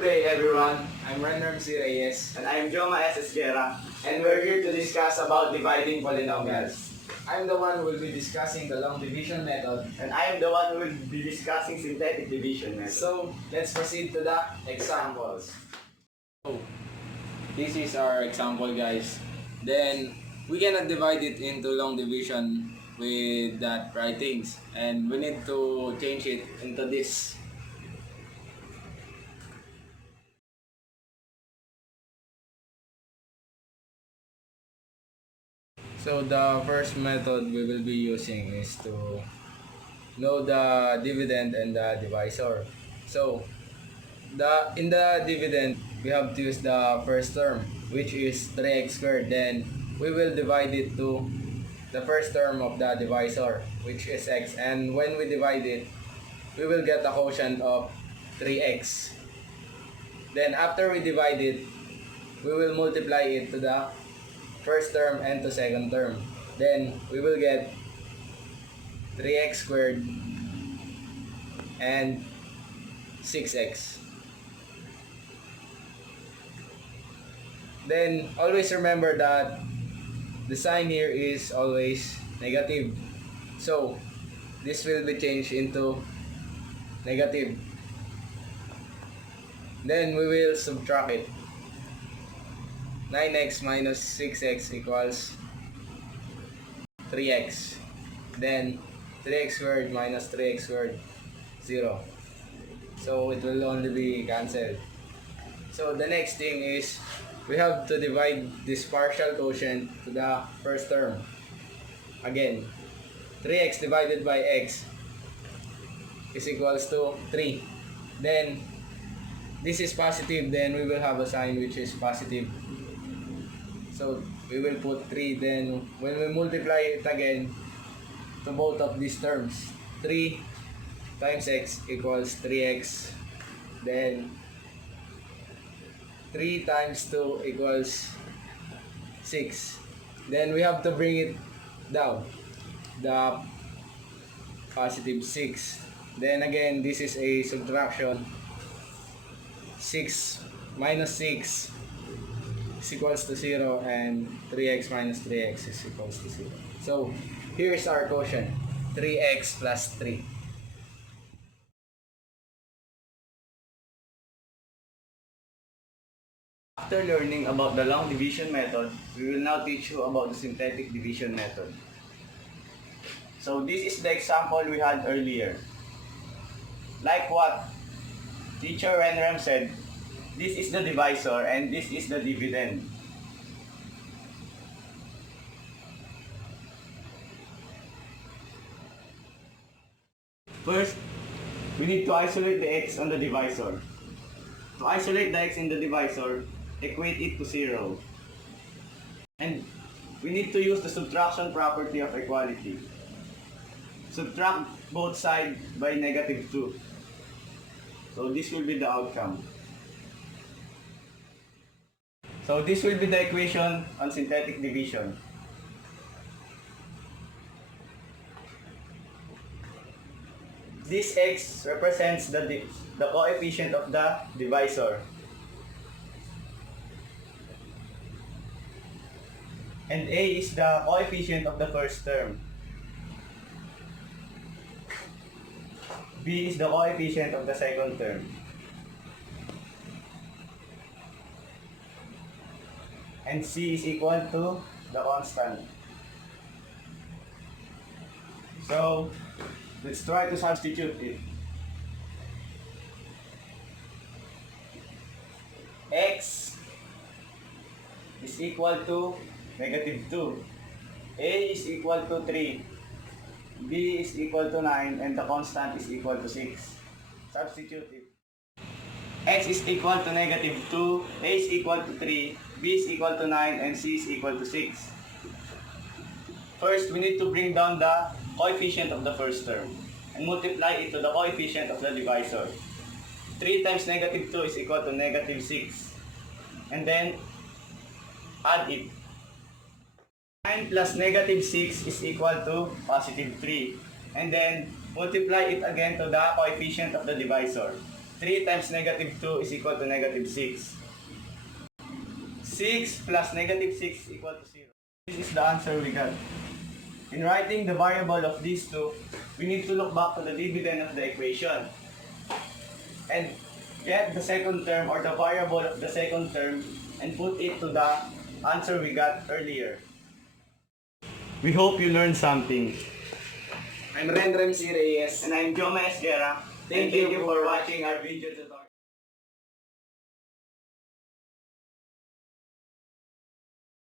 Hey everyone, I'm Renram C. Reyes, And I'm Joma S. Esguerra. and we're here to discuss about dividing polynomials. I'm the one who will be discussing the long division method. And I am the one who will be discussing synthetic division method. So, let's proceed to the examples. So, this is our example, guys. Then, we cannot divide it into long division with that writings. And we need to change it into this. So, the first method we will be using is to know the dividend and the divisor. So, in the dividend, we have to use the first term, which is 3x squared. Then we will divide it to the first term of the divisor, which is x. And when we divide it, we will get a quotient of 3x. Then after we divide it, we will multiply it to the first term and to second term. Then we will get 3x squared and 6x. Then always remember that the sign here is always negative. So this will be changed into negative. Then we will subtract it. 9x minus 6x equals 3x. Then 3x squared minus 3x squared, 0. So it will only be cancelled. So the next thing is we have to divide this partial quotient to the first term. Again, 3x divided by x is equals to 3. Then this is positive, then we will have a sign which is positive. So we will put 3, then when we multiply it again to both of these terms, 3 times x equals 3x. Then 3 times 2 equals 6. Then we have to bring it down, the positive 6. Then again, this is a subtraction. 6 minus 6 is equals to 0, and 3x minus 3x is equals to 0. So here is our quotient, 3x plus 3. After learning about the long division method, we will now teach you about the synthetic division method. So this is the example we had earlier. Like what teacher Renram said, this is the divisor and this is the dividend. First, we need to isolate the x on the divisor. To isolate the x in the divisor, equate it to 0. And we need to use the subtraction property of equality. Subtract both sides by negative 2. So this will be the outcome. So this will be the equation on synthetic division. This x represents the coefficient of the divisor. And a is the coefficient of the first term. B is the coefficient of the second term. And C is equal to the constant. So let's try to substitute it. X is equal to negative 2. A is equal to 3. B is equal to 9. And the constant is equal to 6. Substitute it. X is equal to negative 2. A is equal to 3. B is equal to 9. And C is equal to 6. First, we need to bring down the coefficient of the first term and multiply it to the coefficient of the divisor. 3 times negative 2 is equal to negative 6. And then add it. 9 plus negative 6 is equal to positive 3. And then multiply it again to the coefficient of the divisor. 3 times negative 2 is equal to negative 6. 6 plus negative 6 is equal to 0. This is the answer we got. In writing the variable of these two, we need to look back to the dividend of the equation and get the second term or the variable of the second term and put it to the answer we got earlier. We hope you learned something. I'm Ren Rem C. Reyes. And I'm Jomani. Thank you for watching our video tutorial.